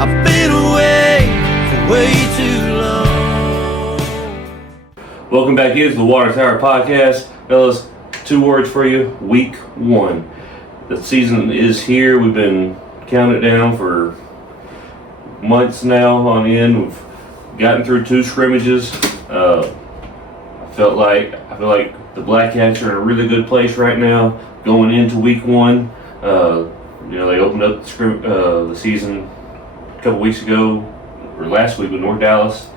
I've been away for way too long. Welcome back into the Water Tower Podcast. Fellas, 2 words for you. Week 1. The season is here. We've been counting it down for months now on end. We've gotten through 2 scrimmages. I feel like the Blackcats are in a really good place right now going into week 1. They opened up the season a couple weeks ago, or last week with North Dallas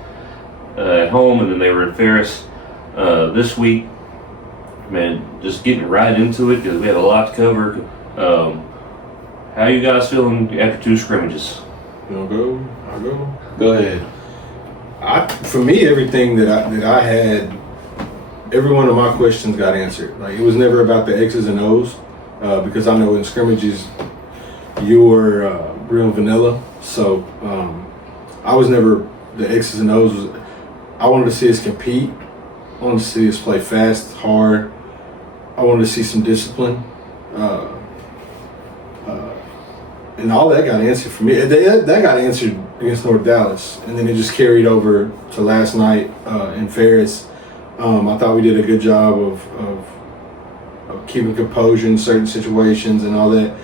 at home, and then they were in Ferris this week. Man, just getting right into it because we have a lot to cover. How you guys feeling after 2 scrimmages? You wanna go? I'll go. Go ahead. For me, everything that I had, every one of my questions got answered. Like, it was never about the X's and O's, because I know in scrimmages you were real vanilla. So I was never the X's and O's. I wanted to see us compete. I wanted to see us play fast, hard. I wanted to see some discipline. And all that got answered for me. That got answered against North Dallas. And then it just carried over to last night in Ferris. I thought we did a good job of keeping composure in certain situations and all that.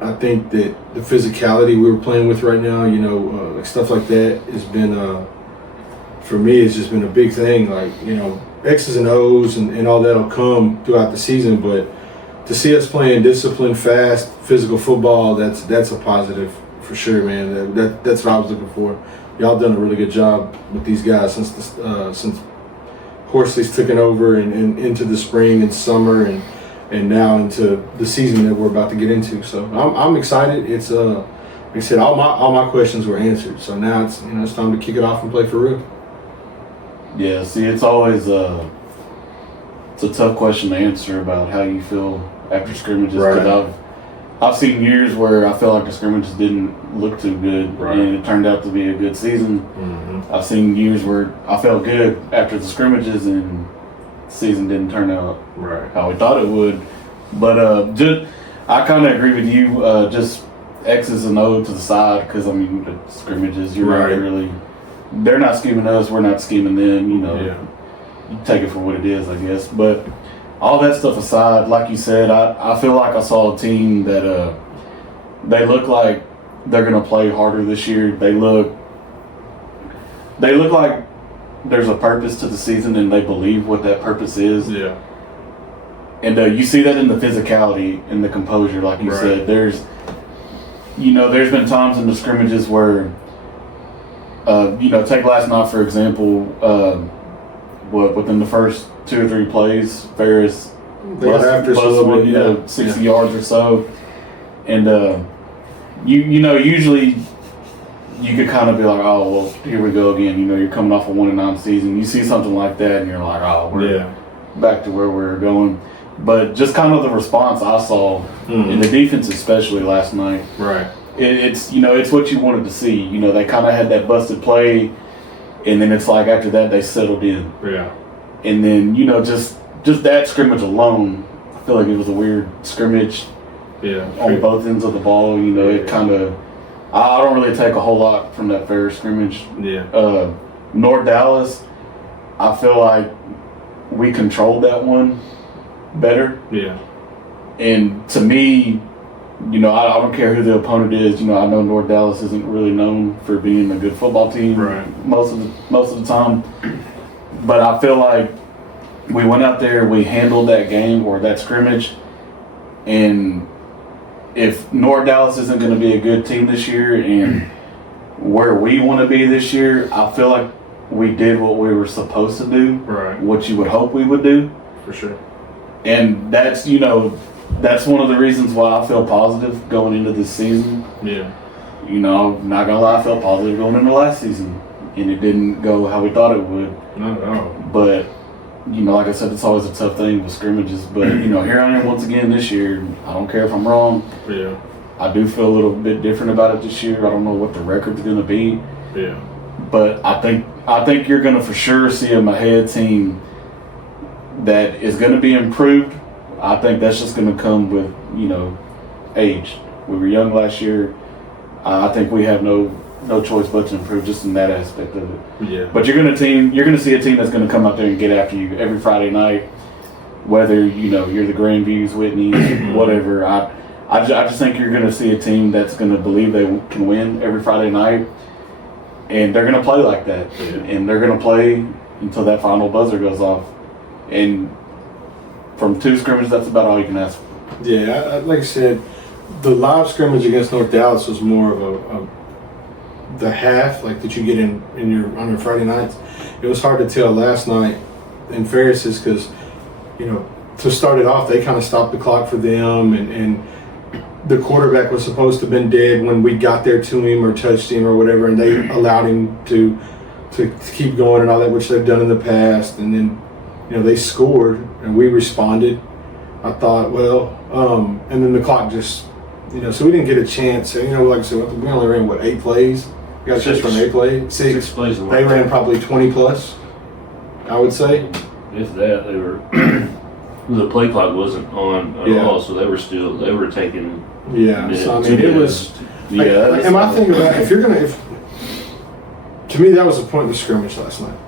I think that the physicality we were playing with right now, like stuff like that has been, for me, it's just been a big thing. Like, X's and O's and all that will come throughout the season, but to see us playing disciplined, fast, physical football, that's a positive for sure, man. That's what I was looking for. Y'all done a really good job with these guys since Horsley's taken over and into the spring and summer and now into the season that we're about to get into. So I'm excited. It's like I said, all my questions were answered. So now it's it's time to kick it off and play for real. Yeah, see, it's always it's a tough question to answer about how you feel after scrimmages, because Right. I've seen years where I feel like the scrimmages didn't look too good, Right. and it turned out to be a good season. Mm-hmm. I've seen years where I felt good after the scrimmages and the season didn't turn out Right. how we thought it would. But I kind of agree with you. Just X's and O's to the side, because the scrimmages, you're Right. they're not scheming us, we're not scheming them. Yeah. You take it for what it is, I guess. But all that stuff aside, like you said, I feel like I saw a team that they look like they're gonna play harder this year. They look like there's a purpose to the season, and they believe what that purpose is. Yeah. And you see that in the physicality and the composure, like you Right. said. There's been times in the scrimmages where, take last night for example. Within the first 2 or 3 plays, Ferris They got after us a little bit, 60 yards or so, and usually you could kind of be like, oh well, here we go again. You're coming off a 1-9 season. You see something like that, and you're like, oh, we're back to where we're going. But just kind of the response I saw in the defense, especially last night, Right. it's what you wanted to see. They kind of had that busted play. And then it's like after that they settled in. Yeah. And then, just that scrimmage alone, I feel like it was a weird scrimmage on both ends of the ball. It kind of, I don't really take a whole lot from that Ferris scrimmage. Yeah. North Dallas, I feel like we controlled that one better. Yeah. And to me, I don't care who the opponent is. I know North Dallas isn't really known for being a good football team most of the time. But I feel like we went out there, we handled that game or that scrimmage, and if North Dallas isn't going to be a good team this year and where we want to be this year, I feel like we did what we were supposed to do. Right. What you would hope we would do. For sure. And that's one of the reasons why I feel positive going into this season. Yeah. Not gonna lie, I felt positive going into last season, and it didn't go how we thought it would. Not at all. But like I said, it's always a tough thing with scrimmages. But here I am once again this year. I don't care if I'm wrong. Yeah. I do feel a little bit different about it this year. I don't know what the record's gonna be. Yeah. But I think you're gonna for sure see a Mexia team that is gonna be improved. I think that's just gonna come with age. We were young last year. I think we have no choice but to improve just in that aspect of it. Yeah. But you're gonna see a team that's gonna come out there and get after you every Friday night, whether you're the Grandviews, Whitneys, whatever. I just think you're gonna see a team that's gonna believe they can win every Friday night, and they're gonna play like that, and they're gonna play until that final buzzer goes off. And from 2 scrimmages, that's about all you can ask for. Yeah, like I said, the live scrimmage against North Dallas was more of the half like that you get on your Friday nights. It was hard to tell last night in Ferris's because to start it off they kind of stopped the clock for them and the quarterback was supposed to have been dead when we got there to him or touched him or whatever, and they allowed him to keep going and all that, which they've done in the past. And then they scored and we responded. I thought, and then the clock just, so we didn't get a chance. Like I said, we only ran 8 plays. We got a chance from 8 plays. 6 plays. They ran probably 20 plus, I would say. If that, they were. The play clock wasn't on at all, so they were taking. Yeah. So I mean, it was. Yeah. And my thing about it, to me, that was the point of the scrimmage last night.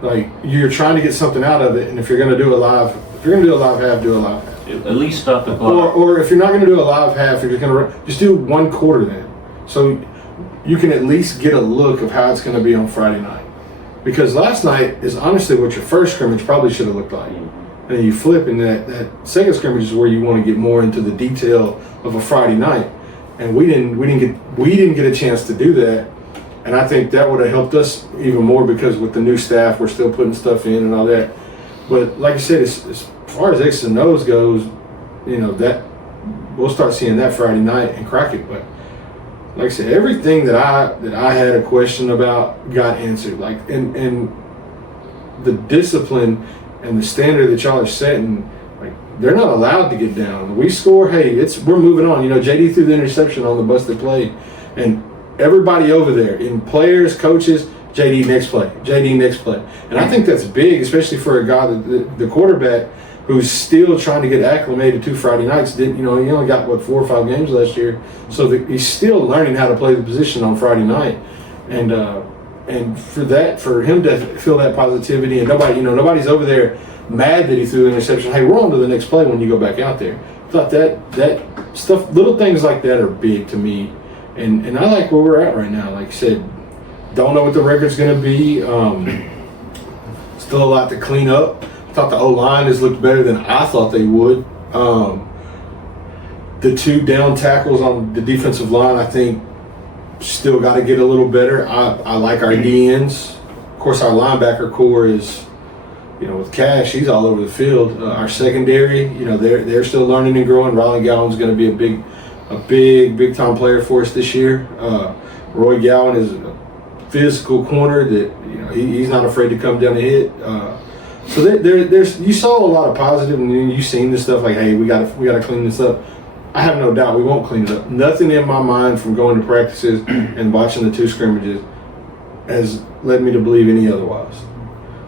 Like, you're trying to get something out of it, and if you're going to do a live half, do a live half. At least stop the clock. Or if you're not going to do a live half, you're just going to just do 1 quarter then. So you can at least get a look of how it's going to be on Friday night. Because last night is honestly what your first scrimmage probably should have looked like. And then you flip, and that second scrimmage is where you want to get more into the detail of a Friday night. And we didn't get a chance to do that. And I think that would have helped us even more because with the new staff, we're still putting stuff in and all that. But like I said, as far as X's and O's goes, that we'll start seeing that Friday night in Crockett. But like I said, everything that I had a question about got answered. Like and the discipline and the standard that y'all are setting, like they're not allowed to get down. We score, hey, we're moving on. JD threw the interception on the busted play, and everybody over there, in players, coaches, JD next play. And I think that's big, especially for a guy the quarterback who's still trying to get acclimated to Friday nights. He only got 4 or 5 games last year, so he's still learning how to play the position on Friday night. And for him to feel that positivity, and nobody's over there mad that he threw the interception. Hey, we're on to the next play when you go back out there. I thought that stuff, little things like that are big to me. And I like where we're at right now. Like I said, don't know what the record's going to be. Still a lot to clean up. I thought the O-line has looked better than I thought they would. The 2 down tackles on the defensive line, I think, still got to get a little better. I like our DNs. Of course, our linebacker core is, with Cash, he's all over the field. Our secondary, they're still learning and growing. Riley Gowan's going to be a big time player for us this year. Roy Gowan is a physical corner that he's not afraid to come down and hit. So there's you saw a lot of positive, and then you seen this stuff like, hey, we got to clean this up. I have no doubt we won't clean it up. Nothing in my mind from going to practices and watching the 2 scrimmages has led me to believe any otherwise.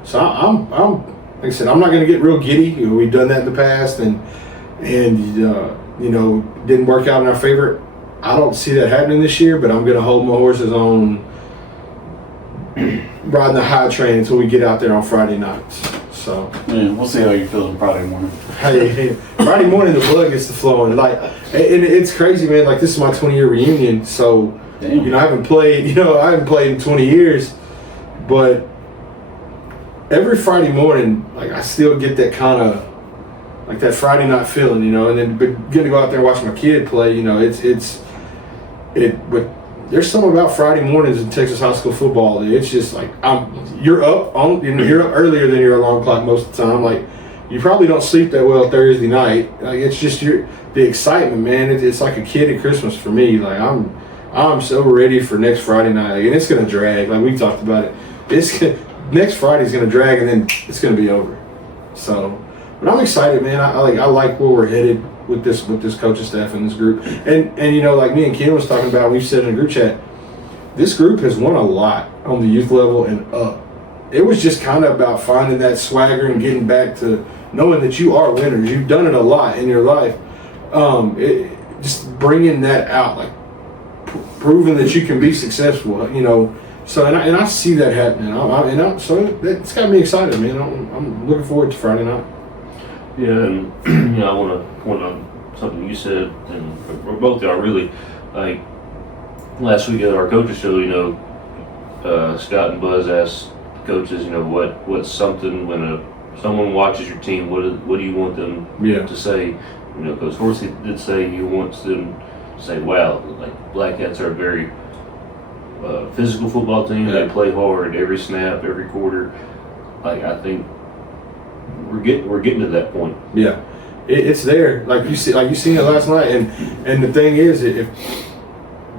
So I'm like I said, I'm not going to get real giddy. We've done that in the past, and didn't work out in our favor. I don't see that happening this year, but I'm going to hold my horses on riding the high train until we get out there on Friday nights. So yeah, we'll see how you feel on Friday morning. Hey, Friday morning the blood gets to flowing. Like, and it's crazy, man. Like, this is my 20-year reunion, so Damn. I haven't played in 20 years, but every Friday morning, like, I still get that kind of like that Friday night feeling, and then getting to go out there and watch my kid play, but there's something about Friday mornings in Texas high school football. It's just like you're up earlier than your alarm clock most of the time. Like, you probably don't sleep that well Thursday night. Like, it's just the excitement, man. It's like a kid at Christmas for me. Like, I'm so ready for next Friday night, and it's gonna drag. Like we talked about it. Next Friday's gonna drag, and then it's gonna be over. So. But I'm excited, man. I like where we're headed with this coaching staff and this group. And like me and Ken was talking about, we've said in a group chat, this group has won a lot on the youth level and up. It was just kind of about finding that swagger and getting back to knowing that you are winners. You've done it a lot in your life. Just bringing that out, like proving that you can be successful. You know, so and I see that happening. So it's got me excited, man. I'm looking forward to Friday night. Yeah, and you know, I want to point on something you said, and we're both are really like last week at our coaches show. You know, Scott and Buzz asked coaches, you know, what's something when someone watches your team, what do you want them to say? You know, because Horsey did say he wants them to say, wow, like Blackcats are a very physical football team. They play hard every snap, every quarter. Like I think we're getting to that point. Yeah, it's there. Like you seen it last night, and the thing is, if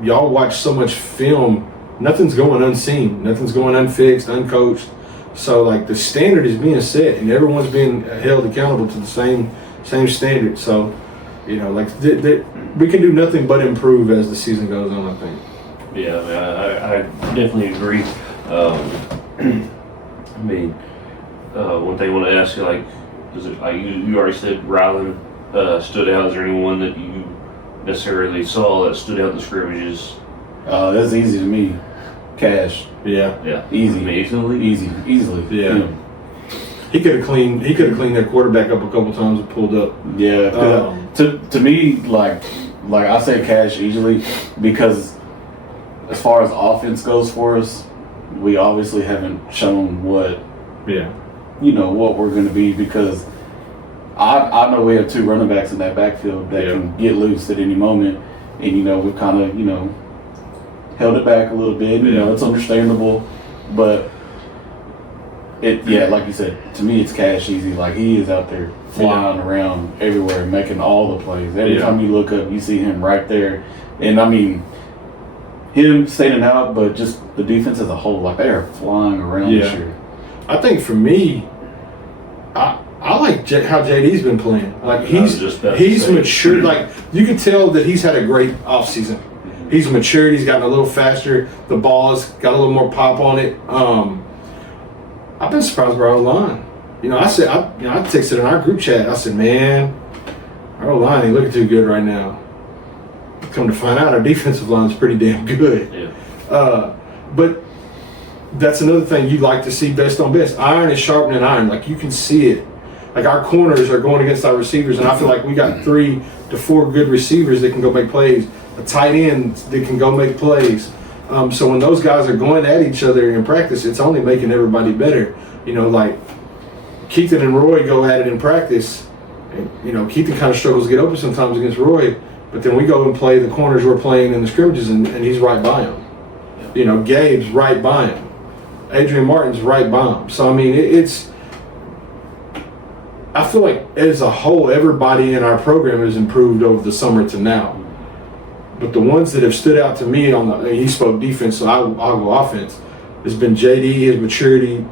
y'all watch so much film, nothing's going unseen, nothing's going unfixed, uncoached. So like the standard is being set, and everyone's being held accountable to the same standard. So, you know, like we can do nothing but improve as the season goes on, I think. Yeah, I definitely agree. I mean, one thing I want to ask you, like, is it like you already said Ryland stood out? Is there anyone that you necessarily saw that stood out in the scrimmages? That's easy to me. Cash. Yeah. Easily. Yeah. He could have cleaned their quarterback up a couple times and pulled up. Yeah. To me, like I say Cash easily, because as far as offense goes for us, we obviously haven't shown what we're going to be, because I know we have two running backs in that backfield that can get loose at any moment, and you know we've kind of held it back a little bit. You know, it's understandable, but like you said, to me it's Cash easy. Like he is out there flying around everywhere, making all the plays. Every time you look up, you see him right there. And I mean, him standing out, but just the defense as a whole, like they are flying around this year. I think for me, I like how JD's been playing. Like he's matured. Like you can tell that he's had a great offseason. He's matured. He's gotten a little faster. The ball's got a little more pop on it. I've been surprised by our line. You know, I texted in our group chat. I said, man, our line ain't looking too good right now. Come to find out, our defensive line's pretty damn good. Yeah. But that's another thing you like to see best on best. Iron is sharpening iron. Like you can see it. Like our corners are going against our receivers, and I feel like we got 3 to 4 good receivers that can go make plays. A tight end that can go make plays. So when those guys are going at each other in practice, it's only making everybody better. You know, like Keaton and Roy go at it in practice. And, you know, Keaton kind of struggles to get open sometimes against Roy, but then we go and play the corners we're playing in the scrimmages, and he's right by him. You know, Gabe's right by him. Adrian Martin's right by him. So, I mean, I feel like as a whole, everybody in our program has improved over the summer to now. But the ones that have stood out to me he spoke defense, so I'll go offense. It's been JD, his maturity,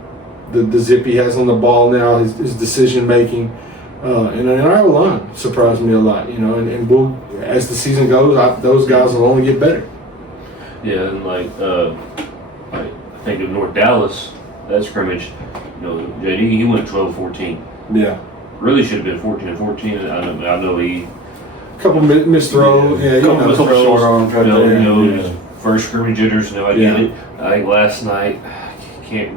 the zip he has on the ball now, his decision making, and our line surprised me a lot. You know, and we'll, as the season goes, those guys will only get better. Yeah, and I think of North Dallas, that scrimmage. You know, JD he went 12-14. Yeah. Really should have been 14-14. I know he. Couple missed throws, couple short arms right there. First scrimmage jitters. No, I get it. I think last night, I can't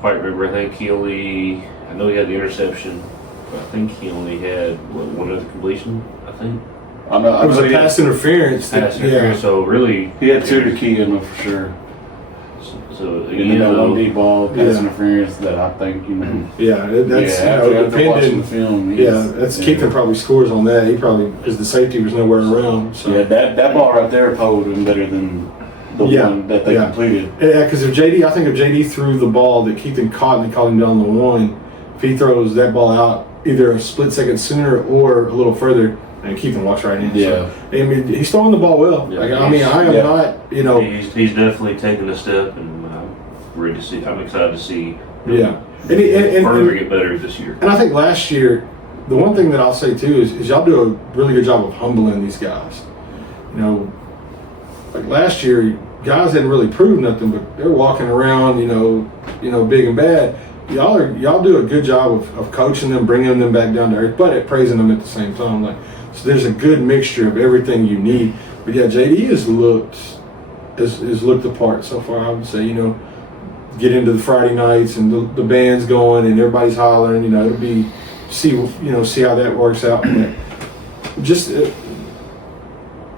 quite remember. I think I know he had the interception, but I think he only had one other completion. I think. It was a pass interference. So really, he had 2 to key in for sure. So again, one deep ball, pass interference that I think, you know. Yeah, that's after watching the film. Keaton probably scores on that. He probably, because the safety was nowhere around. So. Yeah, that ball right there probably would have been better than the one that they completed. Yeah, because if JD threw the ball that Keaton caught and caught him down the 1, if he throws that ball out either a split second sooner or a little further, and Keaton walks right in. Yeah. So, I mean, he's throwing the ball well. Yeah, I am not, you know. He's definitely taken a step, and I'm excited to see. Yeah. And further get better this year. And I think last year, the one thing that I'll say too is y'all do a really good job of humbling these guys. You know, like last year, guys hadn't really proved nothing, but they're walking around, you know, big and bad. Y'all do a good job of coaching them, bringing them back down to earth, but praising them at the same time. Like, so there's a good mixture of everything you need. But yeah, JD has looked has looked the part so far. I would say, get into the Friday nights and the band's going and everybody's hollering. It'll be see how that works out. But just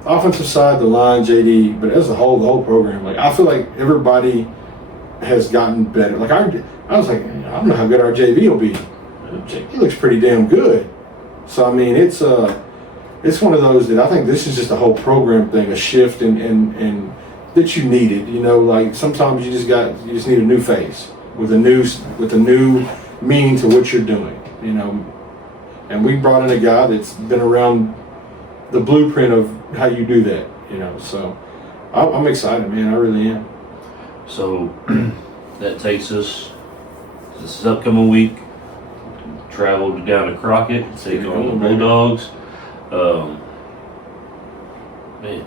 offensive side, the line, JD, but as a whole, the whole program. Like I feel like everybody has gotten better. Like I was like, I don't know how good our JV will be. He looks pretty damn good. So I mean, it's one of those that I think this is just a whole program thing, a shift and that you needed. Like sometimes you just need a new face with a new meaning to what you're doing. And we brought in a guy that's been around the blueprint of how you do that. So I'm excited, man. I really am. So that takes us this upcoming week. Traveled down to Crockett, take on the Bulldogs. Man,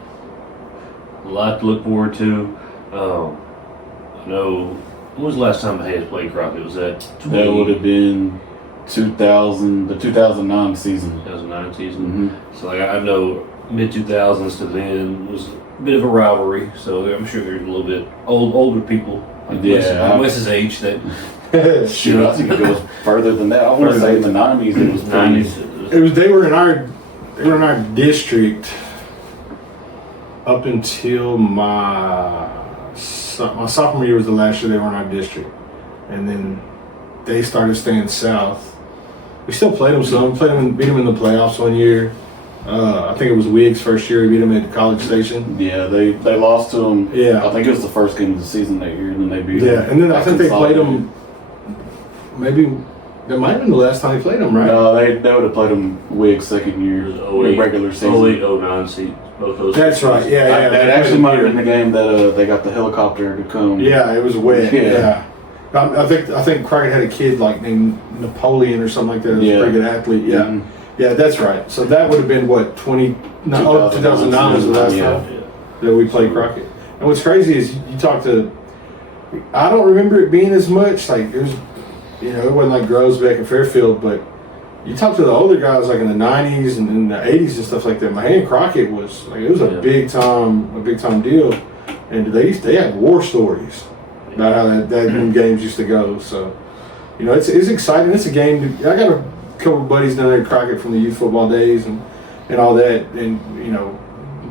a lot to look forward to. I know. When was the last time the Hayes played Crockett? Was that 20? That would have been 2000, the 2009 season. 2009 season. Mm-hmm. So like I know mid 2000s to then was a bit of a rivalry. So I'm sure there's a little bit older people. Like Wes's age that. Shoot, I think it goes further than that. I want to say in the 90s it was 90s. They were in our district up until my sophomore year was the last year they were in our district, and then they started staying south. We still played them some. Beat them in the playoffs one year. I think it was Wiggs' first year. We beat them at College Station. Yeah, they lost to them. Yeah, I think it was the first game of the season that year, and then they beat them. Yeah, and then I think they played them. Maybe that might have been the last time they played them, right? No, they would have played them Wiggs' second year, the regular season. 08, 09 season. Both those. That's right. Yeah. That actually might have been the game that they got the helicopter to come. Yeah, it was wet. Yeah. I think Crockett had a kid named Napoleon or something like that. He was a pretty good athlete. Yeah. Mm-hmm. Yeah, that's right. So that would have been what 2009 was the last time that we played Crockett. And what's crazy is you talk to. I don't remember it being as much. Like it was. It wasn't like Grosbeck and Fairfield, but you talk to the older guys like in the 90s and in the 80s and stuff like that. Mahan Crockett was like, it was a big time deal. And they had war stories about how that games used to go. So, it's exciting. It's a game. I got a couple of buddies down there at Crockett from the youth football days and all that. And,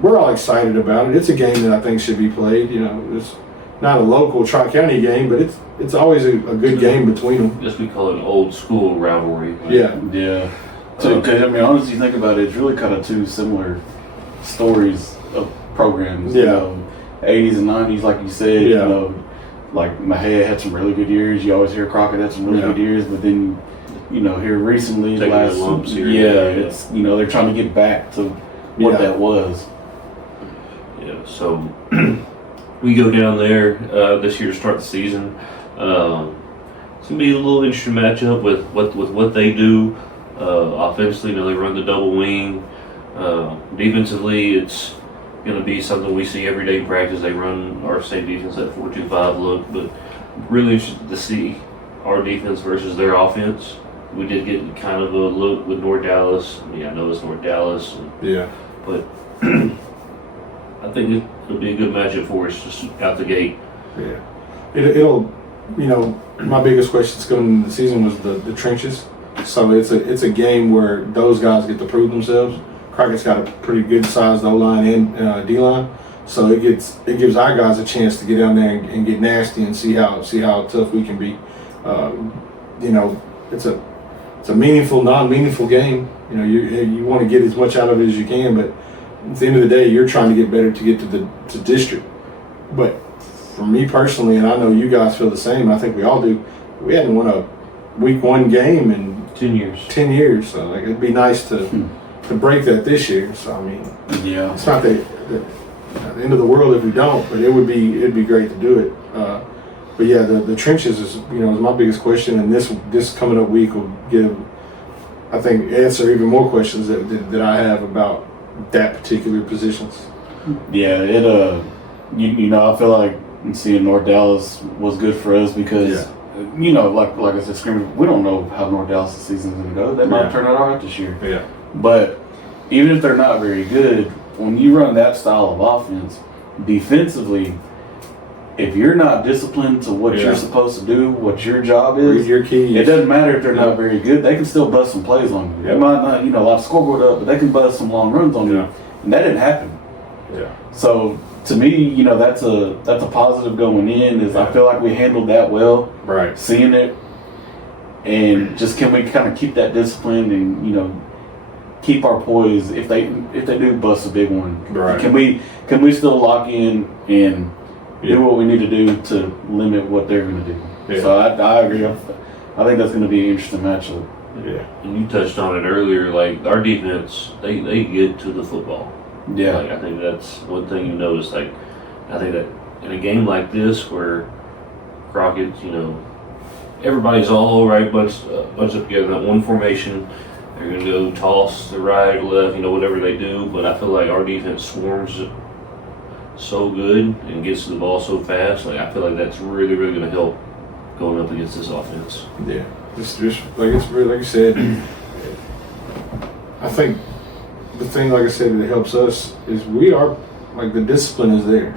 we're all excited about it. It's a game that I think should be played. It's not a local Tri-County game, but it's always a good game between them. I guess we call it an old school rivalry. Right? Yeah. So, because honestly, you think about it, it's really kind of two similar stories of programs. Yeah. 80s and 90s, like you said. Like Mexia had some really good years. You always hear Crockett had some really good years, but then here recently, taking the lumps here. It's they're trying to get back to what that was. Yeah. So we go down there this year to start the season. It's gonna be a little interesting matchup with what they do offensively. They run the double wing. Defensively, it's gonna be something we see every day in practice. They run our state defense at 4-2-5 look, but really interested to see our defense versus their offense. We did get kind of a look with North Dallas. I know it's North Dallas. But I think it'll be a good matchup for us just out the gate. Yeah. It'll my biggest questions going into the season was the trenches. So it's a game where those guys get to prove themselves. Crockett's got a pretty good sized O-line and D-line. So it gives our guys a chance to get down there and get nasty and see how tough we can be. It's a meaningful, non-meaningful game. You want to get as much out of it as you can, but at the end of the day, you're trying to get better to get to district. But for me personally, and I know you guys feel the same, I think we all do, we hadn't won a week one game in 10 years. 10 years. So it'd be nice to break that this year. So it's not the end of the world if we don't, but it'd be great to do it. But yeah, the trenches is my biggest question, and this coming up week will answer even more questions that I have about that particular positions. Yeah, I feel like seeing North Dallas was good for us because like I said, Scrimmage, we don't know how North Dallas' season's gonna go. They might turn out all right this year. Yeah. But even if they're not very good, when you run that style of offense, defensively, if you're not disciplined to what you're supposed to do, what your job is, your keys. It doesn't matter if they're not very good. They can still bust some plays on you. They might not, lock scoreboard up, but they can bust some long runs on you. And that didn't happen. Yeah. So to me, that's a positive going in. Is I feel like we handled that well. Right. Seeing it, and just can we kind of keep that discipline and keep our poise if they do bust a big one. Right. Can we still lock in and do what we need to do to limit what they're going to do? Yeah. So I agree. I think that's going to be an interesting matchup. Yeah. And you touched on it earlier, like our defense, they get to the football. Yeah. Like I think that's one thing you notice. Like I think that in a game like this where Crockett, everybody's all right, bunched up together in that one formation. They're gonna go toss the right, left, whatever they do. But I feel like our defense swarms so good and gets to the ball so fast. Like I feel like that's really, really gonna help going up against this offense. Yeah. Just like you said. I think the thing, like I said, that helps us is we are like the discipline is there.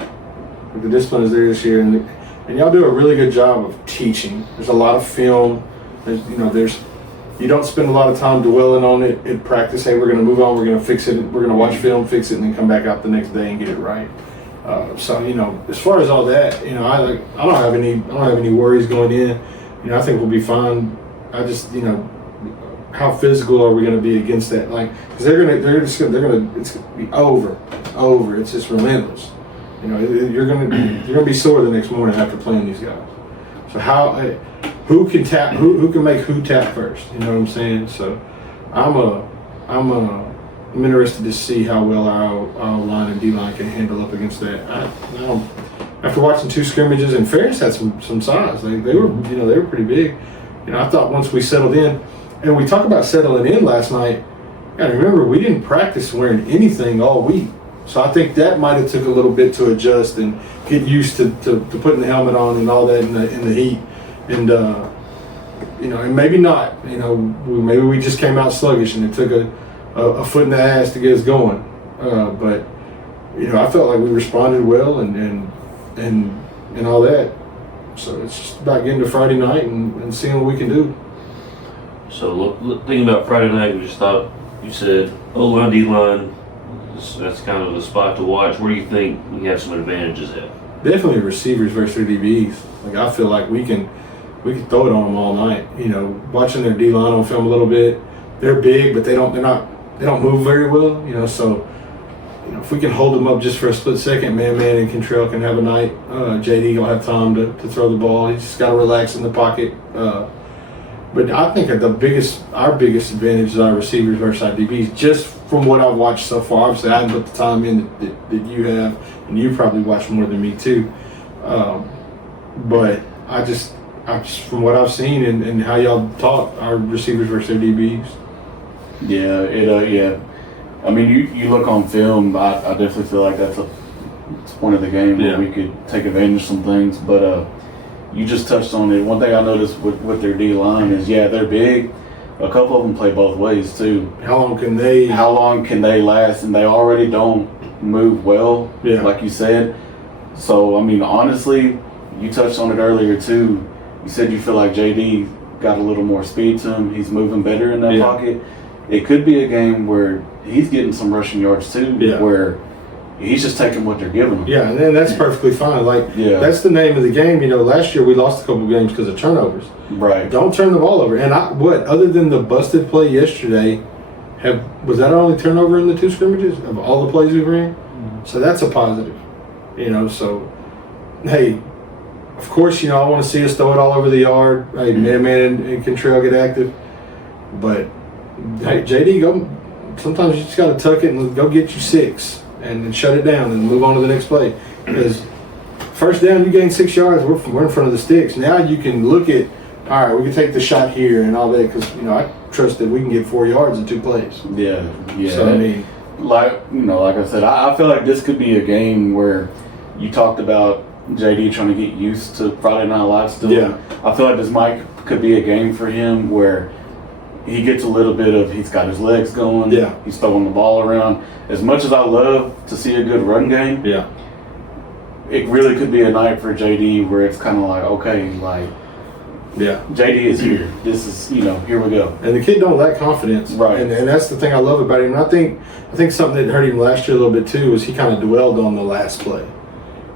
Like, the discipline is there this year, and y'all do a really good job of teaching. There's a lot of film. There's you don't spend a lot of time dwelling on it in practice. Hey, we're going to move on. We're going to fix it. We're going to watch film, fix it, and then come back out the next day and get it right. So as far as all that, I don't have any worries going in. I think we'll be fine. I just how physical are we going to be against that? Like, because it's going to be over. It's just relentless. You're going to be sore the next morning after playing these guys. So who can tap? Who can make who tap first? You know what I'm saying? So I'm interested to see how well our line and D line can handle up against that. After watching 2 scrimmages, and Ferris had some size. They were pretty big. I thought once we settled in, and we talked about settling in last night. And remember, we didn't practice wearing anything all week. So I think that might have took a little bit to adjust and get used to putting the helmet on and all that in the heat. And and maybe not. Maybe we just came out sluggish and it took a foot in the ass to get us going. But I felt like we responded well and all that. So it's just about getting to Friday night and seeing what we can do. So thinking about Friday night, we just thought you said O-line, D-line. That's kind of the spot to watch. Where do you think we have some advantages at? Definitely receivers versus their DBs. Like I feel like we can throw it on them all night. Watching their D line on film a little bit, they're big, but they don't move very well. So if we can hold them up just for a split second, man, and Cantrell can have a night. JD will have time to throw the ball. He's just got to relax in the pocket. But I think our biggest advantage is our receivers versus our DBs, just from what I've watched so far. Obviously, I haven't put the time in that you have, and you probably watched more than me too. But I just from what I've seen and how y'all talk, our receivers versus their DBs. Yeah, I mean, you look on film. I definitely feel like that's a point of the game where we could take advantage of some things, but. You just touched on it. One thing I noticed with their D line is, they're big. A couple of them play both ways too. How long can they last? And they already don't move well, like you said. So I mean, honestly, you touched on it earlier too. You said you feel like JD got a little more speed to him. He's moving better in that pocket. It could be a game where he's getting some rushing yards too, where he's just taking what they're giving him. Yeah, and then that's perfectly fine. That's the name of the game. Last year we lost a couple games because of turnovers. Right. Don't turn the ball over. And other than the busted play yesterday, was that our only turnover in the 2 scrimmages of all the plays we ran? Mm-hmm. So that's a positive. So hey, of course, I want to see us throw it all over the yard. Hey, man and Cantrell get active. But hey, JD, go. Sometimes you just got to tuck it and go get you 6. And then shut it down and move on to the next play. Because first down, you gain 6 yards, we're in front of the sticks. Now you can look at, all right, we can take the shot here and all that, because I trust that we can get 4 yards in 2 plays. Yeah. So I mean, like I said, I feel like this could be a game where you talked about JD trying to get used to Friday Night Live still. Yeah. I feel like this could be a game for him where he gets a little bit of, he's got his legs going. Yeah. He's throwing the ball around. As much as I love to see a good run game, it really could be a night for JD where it's kind of like, okay, like, Yeah. JD is here. This is, here we go. And the kid don't lack confidence. Right. And that's the thing I love about him. And I think something that hurt him last year a little bit too was he kind of dwelled on the last play.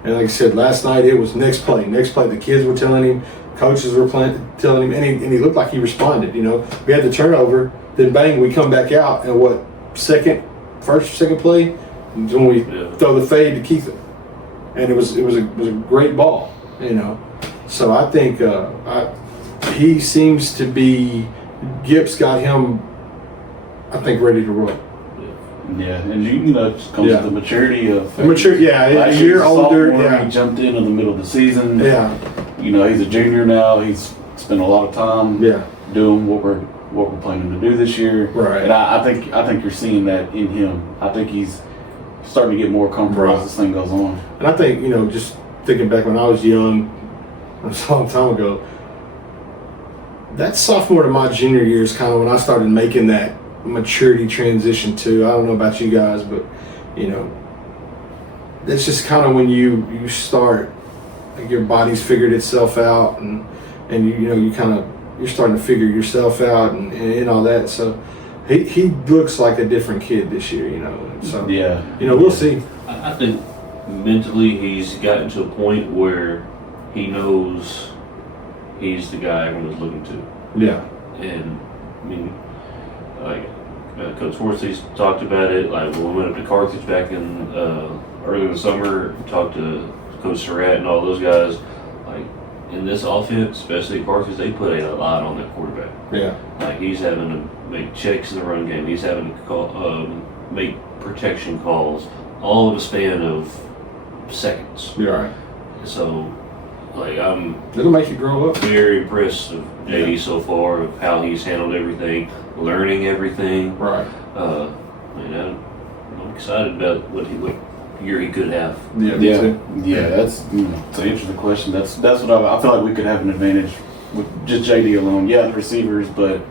And like I said, last night it was next play. The kids were telling him, coaches were telling him, and he looked like he responded. We had the turnover, then bang, we come back out, and first or second play, is when we throw the fade to Keith, and it was a great ball. So I think he seems to be. Gibbs got him, I think, ready to roll. Yeah, and it just comes with the maturity of a year older. Yeah, he jumped in the middle of the season. Yeah, he's a junior now. He's spent a lot of time. Doing what we're planning to do this year. Right. And I think you're seeing that in him. I think he's starting to get more comfortable as this thing goes on. And I think just thinking back when I was young, it was a long time ago. That sophomore to my junior year is kind of when I started making that maturity transition too. I don't know about you guys, but that's just kind of when you start, like, your body's figured itself out, and you're starting to figure yourself out and all that. So he looks like a different kid this year, So we'll see. I think mentally he's gotten to a point where he knows he's the guy everyone's looking to. Yeah. And I mean, like Coach Horsey's talked about it. Like when we went up to Carthage back in early in the summer, talked to Coach Surratt and all those guys. Like in this offense, especially Carthage, they put a lot on that quarterback. Yeah. Like he's having to make checks in the run game. He's having to make protection calls, all in a span of seconds. You're right. So, like it'll make you grow up. Very impressed with JD so far, of how he's handled everything, learning everything. Right. I'm excited about what year he could have. Yeah. That's to answer the question. That's what I feel like we could have an advantage with just JD alone. Yeah, the receivers, but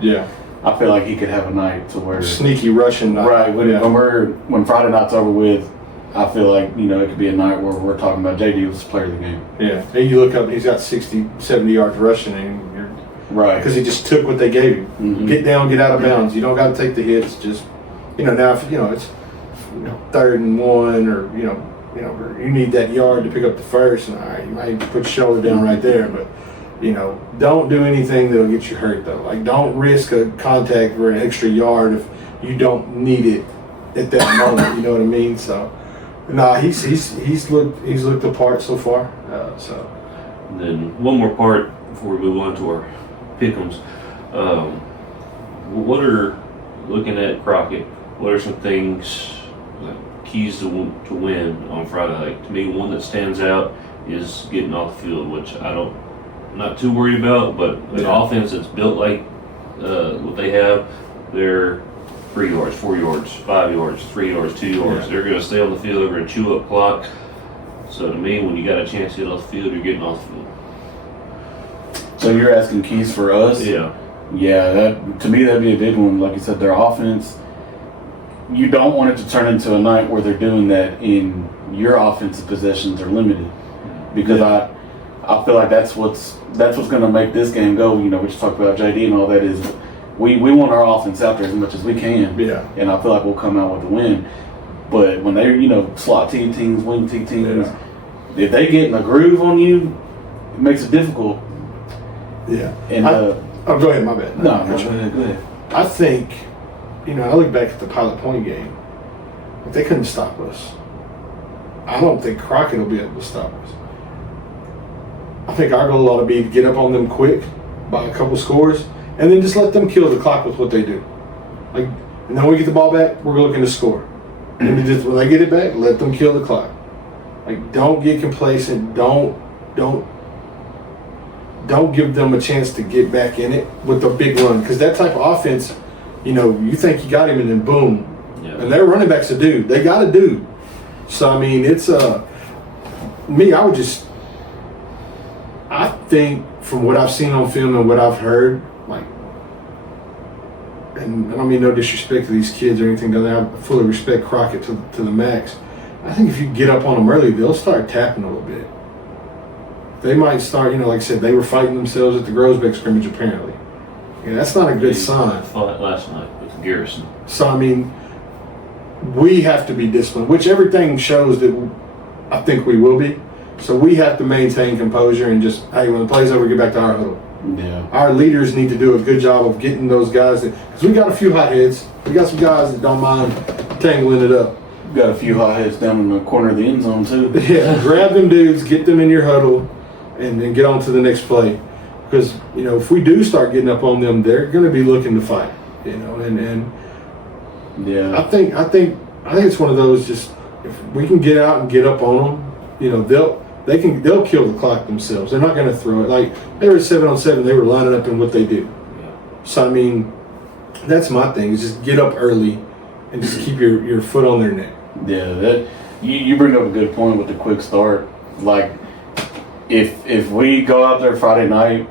I feel like he could have a night to where sneaky rushing night. Right. When Friday night's over with, I feel like, it could be a night where we're talking about JD was the player of the game. Yeah. And you look up, he's got 60, 70 yards rushing, and you're right. Because he just took what they gave him. Mm-hmm. Get down, get out of bounds. You don't got to take the hits. Just, now if, it's, 3rd and 1, or, you need that yard to pick up the first, and all right, you might put your shoulder down right there, but, don't do anything that'll get you hurt, though. Like, don't risk a contact for an extra yard if you don't need it at that moment. You know what I mean? So, he's looked the part so far. And then one more part before we move on to our pick'ems. What are, looking at Crockett, what are some things, keys to win on Friday? Like, to me, one that stands out is getting off the field, which I'm not too worried about. But an offense that's built like what they have, they're 3 yards, 4 yards, 5 yards, 3 yards, 2 yards. Yeah. They're going to stay on the field. They're going to chew up clock. So to me, when you got a chance to get off the field, you're getting off the field. So you're asking keys for us? Yeah. Yeah, to me that'd be a big one. Like you said, their offense. You don't want it to turn into a night where they're doing that in your offensive possessions are limited, because I feel like that's what's going to make this game go. We just talked about JD and all that. Is we want our offense out there as much as we can. Yeah. And I feel like we'll come out with a win. But when they're slot T teams, wing T teams, if they get in a groove on you, it makes it difficult. Yeah. And go ahead. My bad. No, go ahead. I think, I look back at the Pilot Point game. If they couldn't stop us, I don't think Crockett will be able to stop us. I think our goal ought to be to get up on them quick by a couple scores, and then just let them kill the clock with what they do. And then when we get the ball back, we're looking to score. And when they get it back, let them kill the clock. Don't get complacent. Don't give them a chance to get back in it with a big run, because that type of offense, you think you got him, and then boom. Yeah. And their running backs a dude. They got a dude. So, it's me, I think from what I've seen on film and what I've heard, and I don't mean no disrespect to these kids or anything, I fully respect Crockett to the max. I think if you get up on them early, they'll start tapping a little bit. They might start, you know, like I said, they were fighting themselves at the Grosbeck scrimmage apparently. Yeah, that's not a good sign. Fought last night with Garrison. So, I mean, we have to be disciplined, which everything shows that I think we will be. So we have to maintain composure and just, hey, when the play's over, get back to our huddle. Yeah. Our leaders need to do a good job of getting those guys, because we got a few hotheads. We got some guys that don't mind tangling it up. We got a few hot heads down in the corner of the end zone too. Yeah, grab them dudes, get them in your huddle, and then get on to the next play. Because, you know, if we do start getting up on them, they're going to be looking to fight. You know, and yeah, I think it's one of those, just if we can get out and get up on them, you know, they'll kill the clock themselves. They're not going to throw it. Like, they were 7-on-7, they were lining up in what they do. So, I mean, that's my thing, is just get up early and just keep your foot on their neck. Yeah, that you bring up a good point with the quick start. Like, if we go out there Friday night,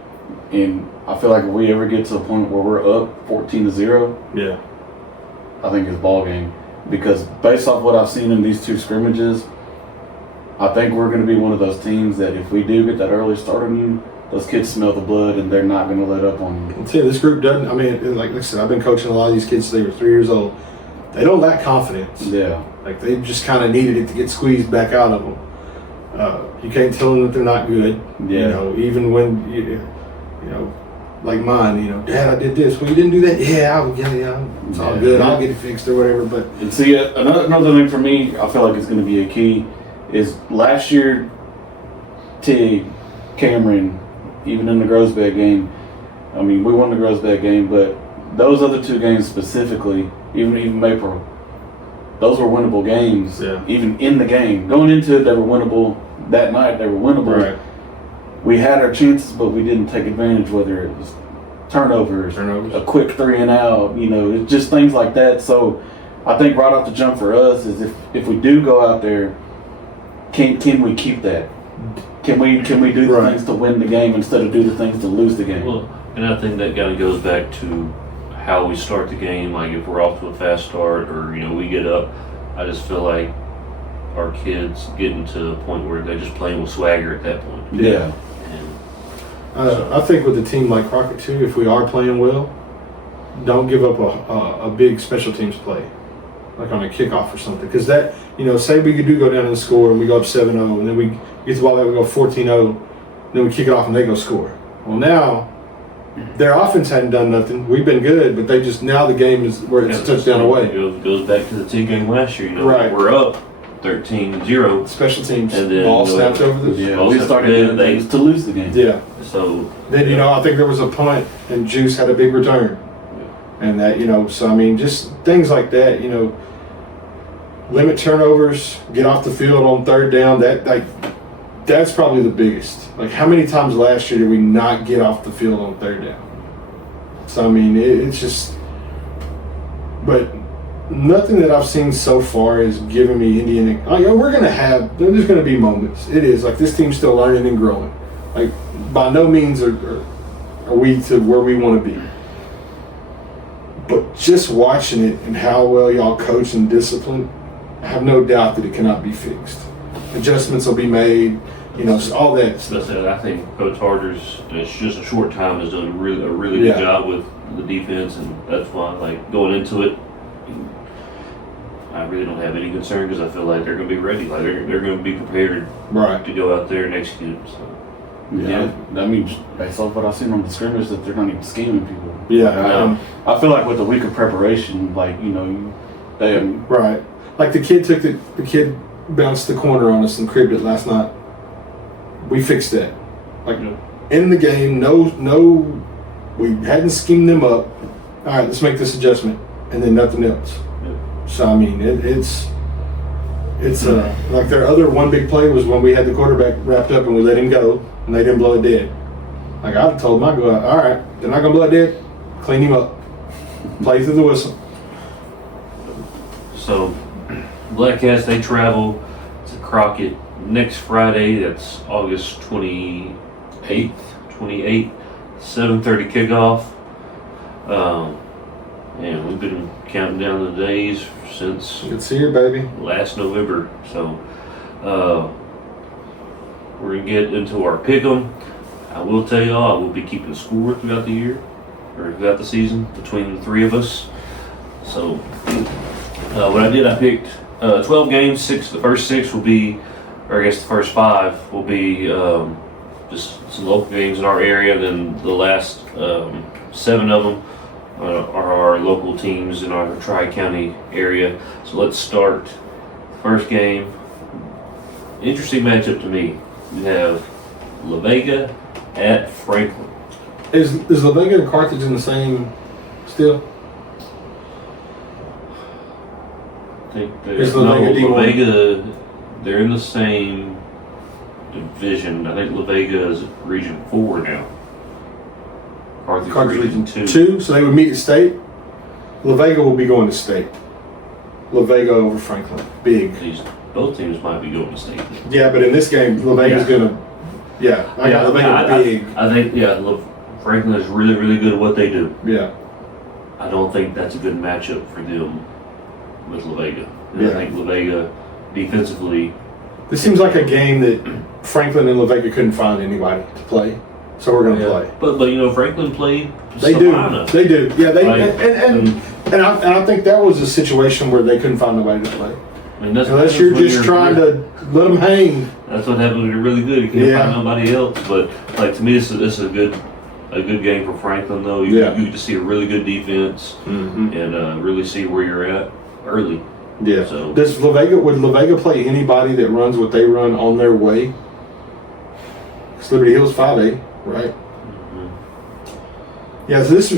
and I feel like if we ever get to a point where we're up 14-0, yeah, I think it's ball game. Because based off what I've seen in these two scrimmages, I think we're going to be one of those teams that if we do get that early start on you, those kids smell the blood and they're not going to let up on you. I'll tell you, this group doesn't, I mean, like I said, I've been coaching a lot of these kids since they were 3 years old. They don't lack confidence. Yeah. Like, they just kind of needed it to get squeezed back out of them. You can't tell them that they're not good. Yeah. You know, even when, you know, like mine, you know, Dad, I did this. Well, you didn't do that? Yeah, it's all good. I'll get it fixed or whatever. But and see, another thing for me, I feel like it's going to be a key, is last year, Tig, Cameron, even in the Grosbeck game, I mean, we won the Grosbeck game, but those other two games specifically, even April, those were winnable games. Yeah. Even in the game. Going into it, they were winnable. That night, they were winnable. right. We had our chances, but we didn't take advantage, whether it was turnovers, a quick 3 and out, you know, it's just things like that. So I think right off the jump for us is if we do go out there, can we keep that? Can we do the things to win the game instead of do the things to lose the game? Well, and I think that kind of goes back to how we start the game. Like, if we're off to a fast start, or, you know, we get up, I just feel like our kids getting to a point where they're just playing with swagger at that point. Yeah. And I think with a team like Crockett too, if we are playing well, don't give up a big special teams play, like on a kickoff or something. Because that, you know, say we do go down and score and we go up 7-0, and then we get the ball back, we go 14-0, then we kick it off and they go score. Well, now their offense hadn't done nothing. We've been good, but they just, now the game is where it's a touchdown away. It goes back to the T game last year. You know, Right. We're up 13-0. Special teams, And then, ball you know, snapped over the. Yeah, we started doing things to lose the game. Yeah. So Then, you know, I think there was a punt and Juice had a big return. And that, you know, so I mean, just things like that, you know, limit turnovers, get off the field on third down. That's probably the biggest. Like, how many times last year did we not get off the field on third down? So, I mean, it's just, but nothing that I've seen so far is giving me Indiana. Like, we're going to have, there's going to be moments. It is. Like, this team's still learning and growing. Like, by no means are we to where we want to be. But just watching it and how well y'all coach and discipline, I have no doubt that it cannot be fixed. Adjustments will be made, you know, all that stuff. I think Coach Harder's, it's just a short time, has done a really good job with the defense, and that's why, like, going into it, I really don't have any concern, because I feel like they're going to be ready. Like, they're going to be prepared to go out there and execute. So. Yeah, I mean, based off what I've seen on the scrimmage, that they're not even scheming people. Yeah, I feel like with a week of preparation, like, you know, they right. Like, the kid bounced the corner on us and cribbed it last night. We fixed that. Like, in the game, no, we hadn't schemed them up. All right, let's make this adjustment, and then nothing else. So, I mean, it's like their other one big play was when we had the quarterback wrapped up and we let him go, and they didn't blow it dead. Like, I told them, I go, all right, they're not gonna blow it dead. Clean him up. Play through the whistle. So, Blackcats, they travel to Crockett next Friday. That's August 28th, 7:30 kickoff. And we've been counting down the days since It's here, baby. last November. So we're going to get into our pick'em. I will tell y'all, I will be keeping score throughout the year, or throughout the season, between the three of us. So what I did, I picked 12 games. The first six will be, or I guess the first five will be just some local games in our area. Then the last 7 of them are our local teams in our Tri-County area. So let's start. First game, interesting matchup to me. We have La Vega at Franklin. Is La Vega and Carthage in the same still? I think Is La Vega D1? La Vega, they're in the same division. I think La Vega is Region 4 now. Carthage Region 2. 2, so they would meet at state. La Vega will be going to state. La Vega over Franklin. Big. Both teams might be going to state. Yeah, but in this game, La Vega's going to. Yeah, I got La Vega big. I think, Franklin is really, really good at what they do. Yeah. I don't think that's a good matchup for them with La Vega. Yeah. I think La Vega defensively. This seems like a game that Franklin and La Vega couldn't find anybody to play, so we're going to play. But Franklin played. They Savannah. do. They do. Yeah. They Like, and I think that was a situation where they couldn't find nobody to play. I mean, that's Unless you're just trying to let them hang. That's what happens when you're really good. You can't find nobody else. But to me, this is a good game for Franklin, though. You just see a really good defense and really see where you're at early. Yeah. So would La Vega play anybody that runs what they run on their way? Because Liberty Hill's 5A, right? Mm-hmm. Yeah. So this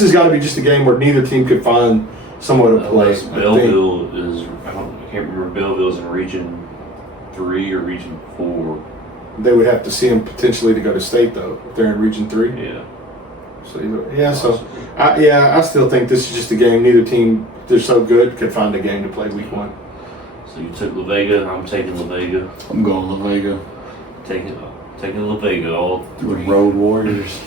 has got to be just a game where neither team could find someone to play. Belleville is. I can't remember. Belleville's in Region 3 or Region 4. They would have to see them potentially to go to state though if they're in Region 3. Yeah. So I still think this is just a game. Neither team, they're so good, could find a game to play week 1. So you took La Vega. I'm taking La Vega. I'm going La Vega. Taking La Vega. All The 3 Road Warriors.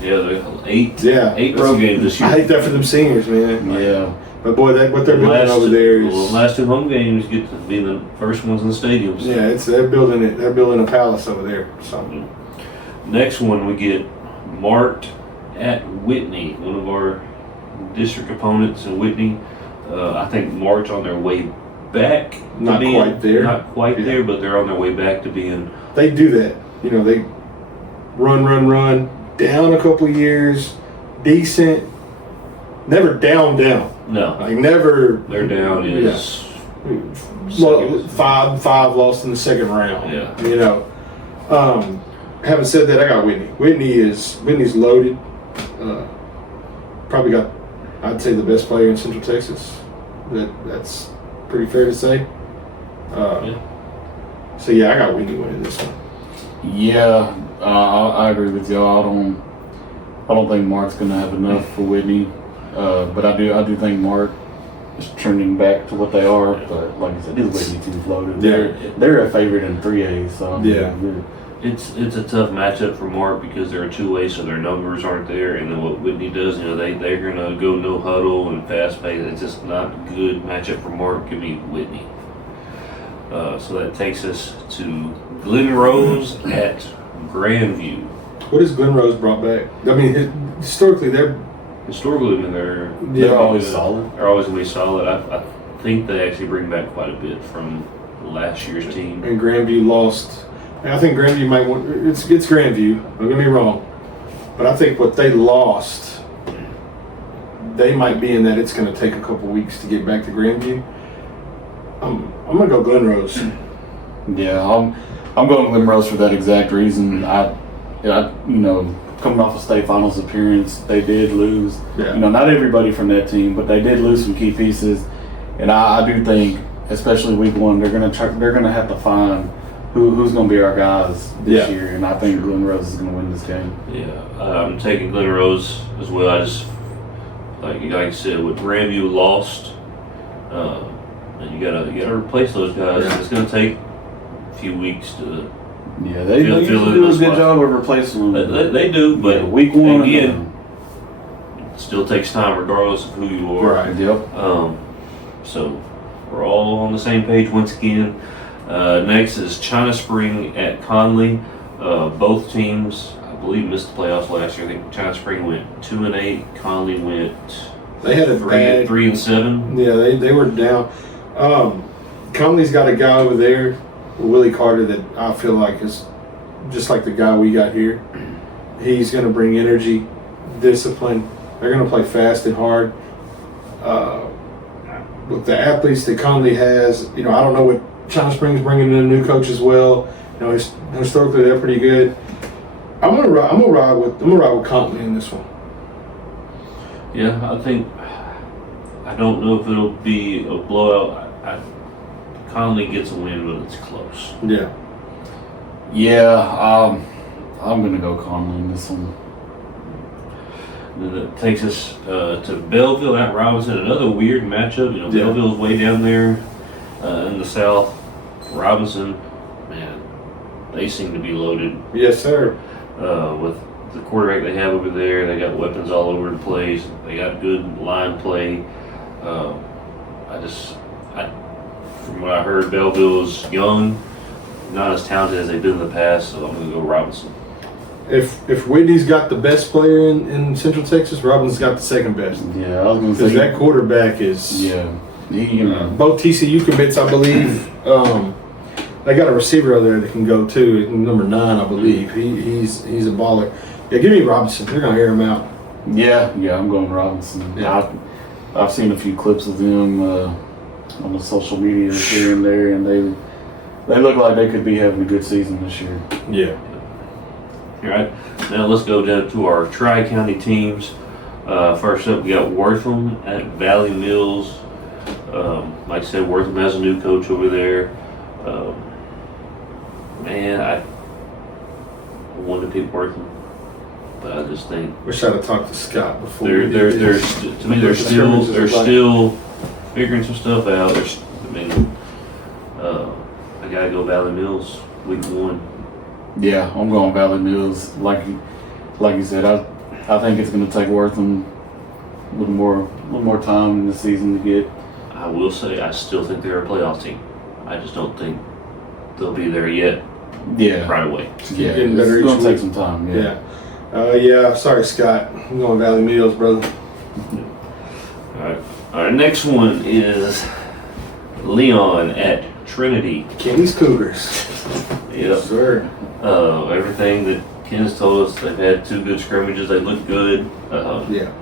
Yeah, they're 8 8 road games this year. I hate that for them seniors, man. Yeah. But boy, what they're building over there is. The last 2 home games get to be the first ones in the stadiums. Yeah, they're building it. They're building a palace over there. So Next one we get Mart at Whitney, one of our district opponents in Whitney. I think Mart's on their way back. Not quite there. Not quite there, but they're on their way back to being. they do that. They run, down a couple of years, decent, never down. No, Like never. they're down is. Five lost in the second round. Yeah. Having said that, I got Whitney. Whitney's loaded. Probably got, I'd say, the best player in Central Texas. That's pretty fair to say. So I got Whitney winning this one. Yeah, I agree with y'all. I don't think Mark's gonna have enough for Whitney, but I do think Mark is trending back to what they are. But like I said, this Whitney team's loaded. They're a favorite in 3A. So It's a tough matchup for Mart because they're a 2A, so their numbers aren't there. And then what Whitney does, they're gonna go no huddle and fast pace. It's just not a good matchup for Mart. Give me Whitney. So that takes us to Glen Rose at Grandview. What has Glen Rose brought back? I mean, historically, they're always solid. They're always gonna be solid. I think they actually bring back quite a bit from last year's team. And Grandview lost. I think Grandview might want. It's Grandview. Don't get me wrong, but I think what they lost, they might be in that it's going to take a couple weeks to get back to Grandview. I'm going to go Glen Rose. Yeah, I'm going Glen Rose for that exact reason. Coming off a state finals appearance, they did lose. Yeah. Not everybody from that team, but they did lose some key pieces, and I do think, especially week 1, they're gonna have to find who's going to be our guys this year, and I think Glen Rose is going to win this game. Yeah, I'm taking Glen Rose as well. I just like you said, with Grandview lost, and you gotta replace those guys. Yeah. It's going to take a few weeks to. Yeah, they usually do a good job of replacing them. They do, but week 1 again, still takes time regardless of who you are. Right. Yep. So we're all on the same page once again. Next is China Spring at Conley. Both teams, I believe, missed the playoffs last year. I think China Spring went 2-8. Conley went They had a bad 3-7. Yeah, they were down. Conley's got a guy over there, Willie Carter, that I feel like is just like the guy we got here. He's going to bring energy, discipline. They're going to play fast and hard. With the athletes that Conley has, I don't know what China Spring's bringing in a new coach as well. Historically they're pretty good. I'm gonna ride with Conley in this one. Yeah, I don't know if it'll be a blowout. Conley gets a win, but it's close. Yeah. Yeah, I'm going to go Conley in this one. And then that takes us to Belleville at Robinson. Another weird matchup. Belleville's way down there in the south. Robinson, man, they seem to be loaded. Yes, sir. With the quarterback they have over there, they got weapons all over the place. They got good line play. From what I heard, Belleville's young, not as talented as they've been in the past, so I'm going to go Robinson. If Whitney's got the best player in Central Texas, Robinson's got the second best. Yeah, I was going to Because say. that quarterback is. Yeah. Both TCU commits, I believe. They got a receiver over there that can go too. Number 9, I believe. He's a baller. Yeah, give me Robinson. They're gonna hear him out. Yeah, I'm going Robinson. Yeah. I've seen a few clips of them on the social media here and there, and they look like they could be having a good season this year. Yeah. All right, now let's go down to our Tri-County teams. First up, we got Wortham at Valley Mills. Like I said, Wortham has a new coach over there. I wanted to pick Wortham, but I just think Wish I'd have talked to Scott before. they're still figuring some stuff out. I gotta go Valley Mills week 1. Yeah, I'm going Valley Mills. Like you said, I think it's going to take Wortham a little more time in the season to get. I will say I still think they're a playoff team. I just don't think they'll be there yet. Yeah. Right away. Yeah, Getting better it's each going to take week. some time. Yeah. Sorry, Scott. I'm going Valley Mills, brother. All right. Our next one is Leon at Trinity. Kenny's Cougars. Yep. Yes, sir. Everything that Ken's told us, they've had 2 good scrimmages. They look good. Yeah.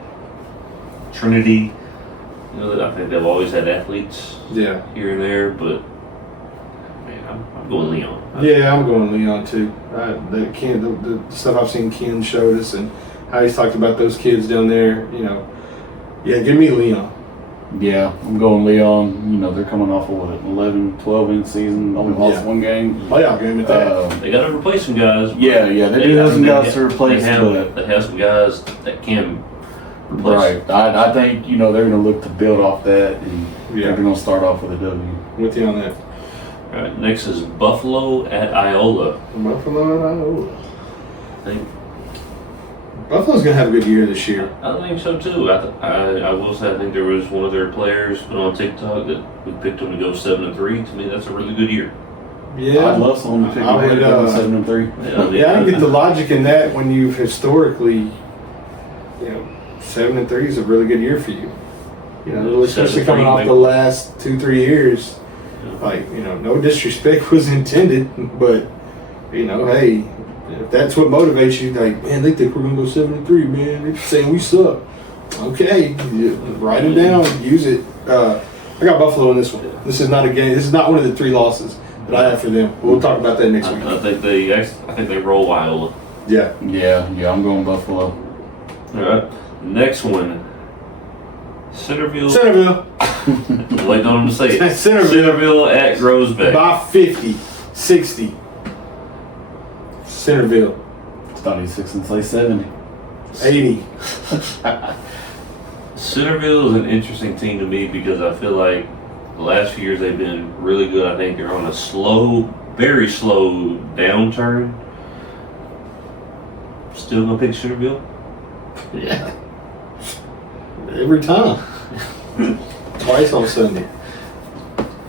Trinity, I think they've always had athletes Yeah. here and there, but man, I'm going Leon. Yeah, I'm going Leon too. The stuff I've seen Ken showed us and how he's talked about those kids down there, Yeah, give me Leon. Yeah, I'm going Leon. They're coming off of what, 11, 12-inch season. Only lost one game. Playoff game at that. They got to replace some guys. Yeah, they do have some guys to replace. They have some guys that can replace. Right. I think, they're going to look to build off that, and they're going to start off with a W. With you on that. All right, next is Buffalo at Iola. Buffalo and Iowa. I think Buffalo's going to have a good year this year. I think so too. I will say I think there was one of their players put on TikTok that we picked them to go 7-3. To me, that's a really good year. Yeah. I'd love someone to pick them to go 7-3. Yeah, I get the logic in that when you've historically, 7-3 is a really good year for you. Especially coming off the last 2-3 years. No disrespect was intended, but hey, if that's what motivates you, man, they think we're gonna go 7-3, man. They're saying we suck. Okay, write it down, use it. I got Buffalo in this one. This is not a game. This is not one of the 3 losses that I have for them. We'll talk about that next week. I think they roll Iola. Yeah. Yeah, I'm going Buffalo. All right, next one. Centerville. Waiting on them to say it. Centerville at Groesbeck. By 50, 60. Centerville. Thought he's 6 and say 70. 80. Centerville is an interesting team to me because I feel like the last few years they've been really good. I think they're on a very slow downturn. Still gonna pick Centerville? Yeah. Every time. Twice on Sunday.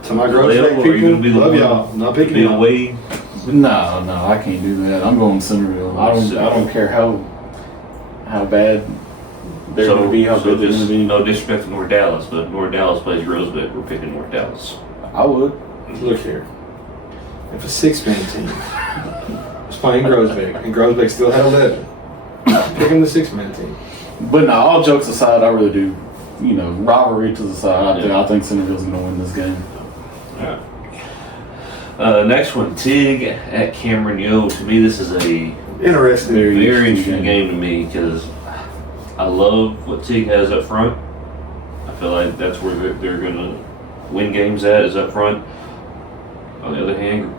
To my Well, Grossbeck are you gonna be people, the love one y'all. Not picking Be y'all. away. No, I can't do that. I'm going Centerville. I don't care how bad they're going to be, how good they're going to be. No disrespect to North Dallas, but North Dallas plays Grossbeck. We're picking North Dallas. I would. Look here. If a 6-man team was playing Grossbeck and Grossbeck still had 11, picking the 6-man team. But no, all jokes aside, I really do. You know, rivalry to the side. I think Centerville's going to win this game. All right. Next one, Tig at Cameron. Yo, to me, this is a Interesting. very interesting game to me because I love what Tig has up front. I feel like that's where they're going to win games at, is up front. On the other hand,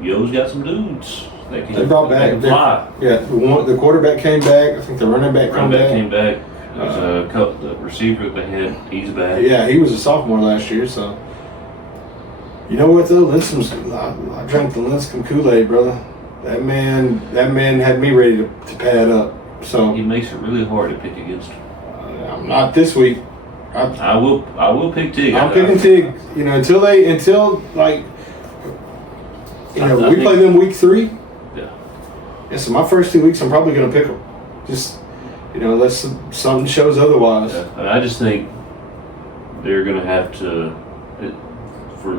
Yo's got some dudes. They brought back. Fly. Yeah, the quarterback came back. I think the running back Came back. There's a couple, the receiver that they had, he's back. Yeah, he was a sophomore last year, so. You know what though? I drank the Linscomb Kool-Aid, brother. That man had me ready to pad up. So He makes it really hard to pick against. I'm not this week. I will pick Tig. I'm picking Tig. You know, until like, you know, I we think- play them week 3. Yeah. Yeah, so my first 2 weeks, I'm probably gonna pick them. Just, you know, unless something shows otherwise. Yeah. And I just think they're going to have to, for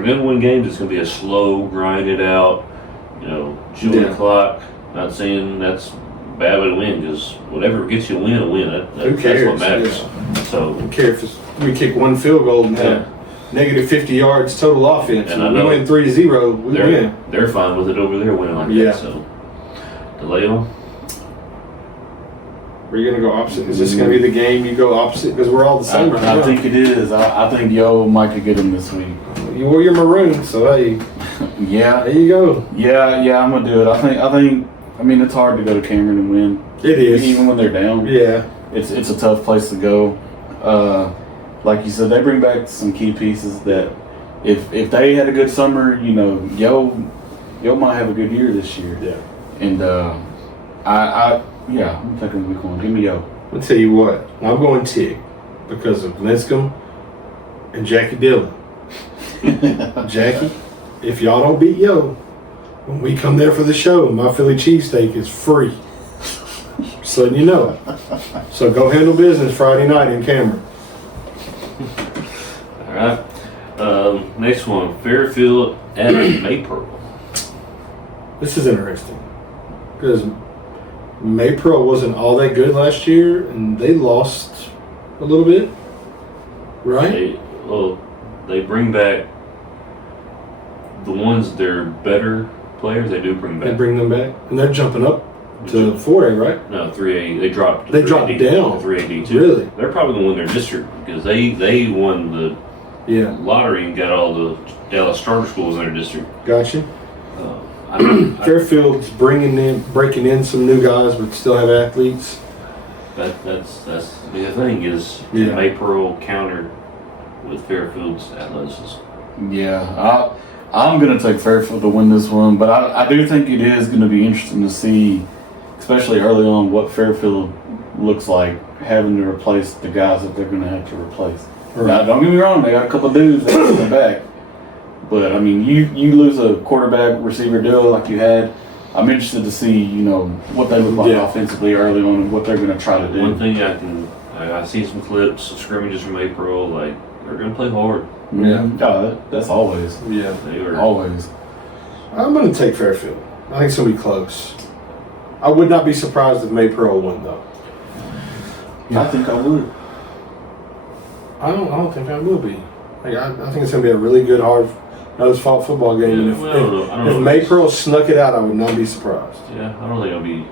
them to win games, it's going to be a slow, grind it out, you know, chewing the clock. Not saying that's bad way to win, because whatever gets you a win, Who cares? That's what matters. Yeah. So, I don't care if we kick one field goal and have negative 50 yards total offense. And I we know win 3-0, we win. they're fine with it over there winning like Yeah. that. So, DeLeo. Are you going to go opposite? Is this going to be the game you go opposite? Because we're all the same right now. I think it is. I think Yo might could get him this week. You wore your maroon, so hey, Yeah. there you go. Yeah, I'm gonna do it. I mean, it's hard to go to Cameron and win. It is. Even when they're down. Yeah. It's a tough place to go. Like you said, they bring back some key pieces that if they had a good summer, you know, Yo might have a good year this year. Yeah. And I'm taking week 1. Give me Yo. I'll tell you what, I'm going Tig because of Linscomb and Jackie Dillon. Jackie, if y'all don't beat Yo, when we come there for the show, my Philly cheesesteak is free. So you know. So go handle business Friday night in Cameron. All right. Next one, Fairfield at Maypearl. This is interesting because Maypearl wasn't all that good last year, and they lost a little bit, right? They bring back the ones that are better players. They do bring back. They bring them back, and they're jumping up to 4A, right? No, 3A. They dropped. They dropped down. 3AD too. Really? They're probably going to win their district because they won the lottery and got all the Dallas charter schools in their district. Gotcha. Fairfield's breaking in some new guys, but still have athletes. That's the thing is Maypearl counter with Fairfield's athleticism. Yeah, I'm going to take Fairfield to win this one, but I do think it is going to be interesting to see, especially early on, what Fairfield looks like having to replace the guys that they're going to have to replace. Right. Now, don't get me wrong, they got a couple of dudes that are coming back. But, I mean, you lose a quarterback receiver duo like you had. I'm interested to see, you know, what they look like offensively early on and what they're going to try to do. One thing I've seen some clips of scrimmages from April, like, they're going to play hard. Yeah. That's always. Yeah. They are. Always. I'm going to take Fairfield. I think it's going to be close. I would not be surprised if Maypearl won, though. Yeah. I think I would. I don't think I will be. I think it's going to be a really good, hard, nose-fought football game. Yeah, and if Maypearl snuck it out, I would not be surprised. Yeah, I don't think I'll be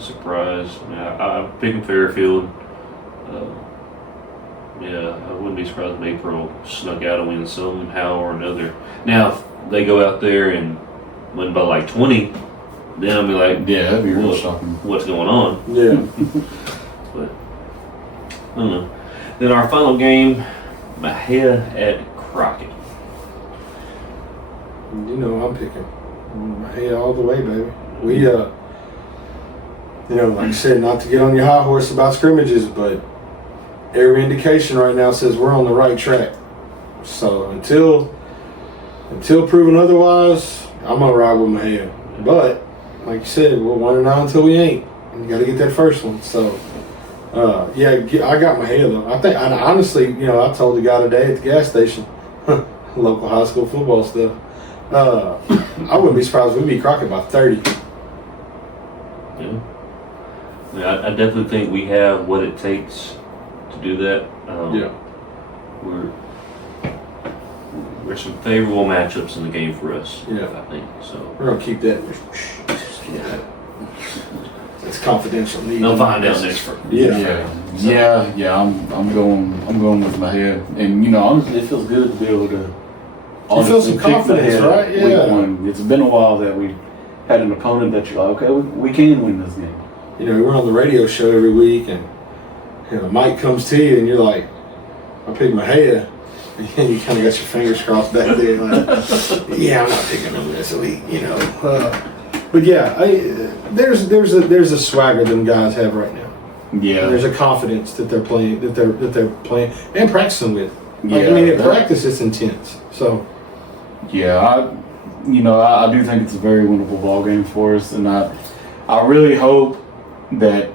surprised. I'm picking Fairfield. I wouldn't be surprised if Maypearl snuck out and win somehow or another. Now, if they go out there and win by like 20, then I'll be like, that'd be real shocking. What's going on? Yeah. But, I don't know. Then our final game, Mexia at Crockett. You know I'm picking Mexia all the way, baby. We, like I said, not to get on your high horse about scrimmages, but every indication right now says we're on the right track. So until proven otherwise, I'm gonna ride with my head. But like you said, we're 1-9 until we ain't. You got to get that first one. So I got my head though. I think, honestly, I told the guy today at the gas station, local high school football stuff. I wouldn't be surprised if we beat Crockett by 30. Yeah, I definitely think we have what it takes to do that. There's some favorable matchups in the game for us. Yeah, I think so. We're gonna keep that. It's confidential. They'll find out next for. I'm going with my head, and honestly, it feels good to be able to. You feel some confidence, right? Yeah. Week one. It's been a while that we had an opponent that you're like, okay, we can win this game. We're on the radio show every week, and Mike comes to you, and you're like, I pick my head. And you kind of got your fingers crossed back there, like, I'm not picking them this week, But yeah, there's a swagger them guys have right now. Yeah, and there's a confidence that they're playing that they're playing and practicing with. In practice it's intense. So I do think it's a very winnable ball game for us, and I really hope that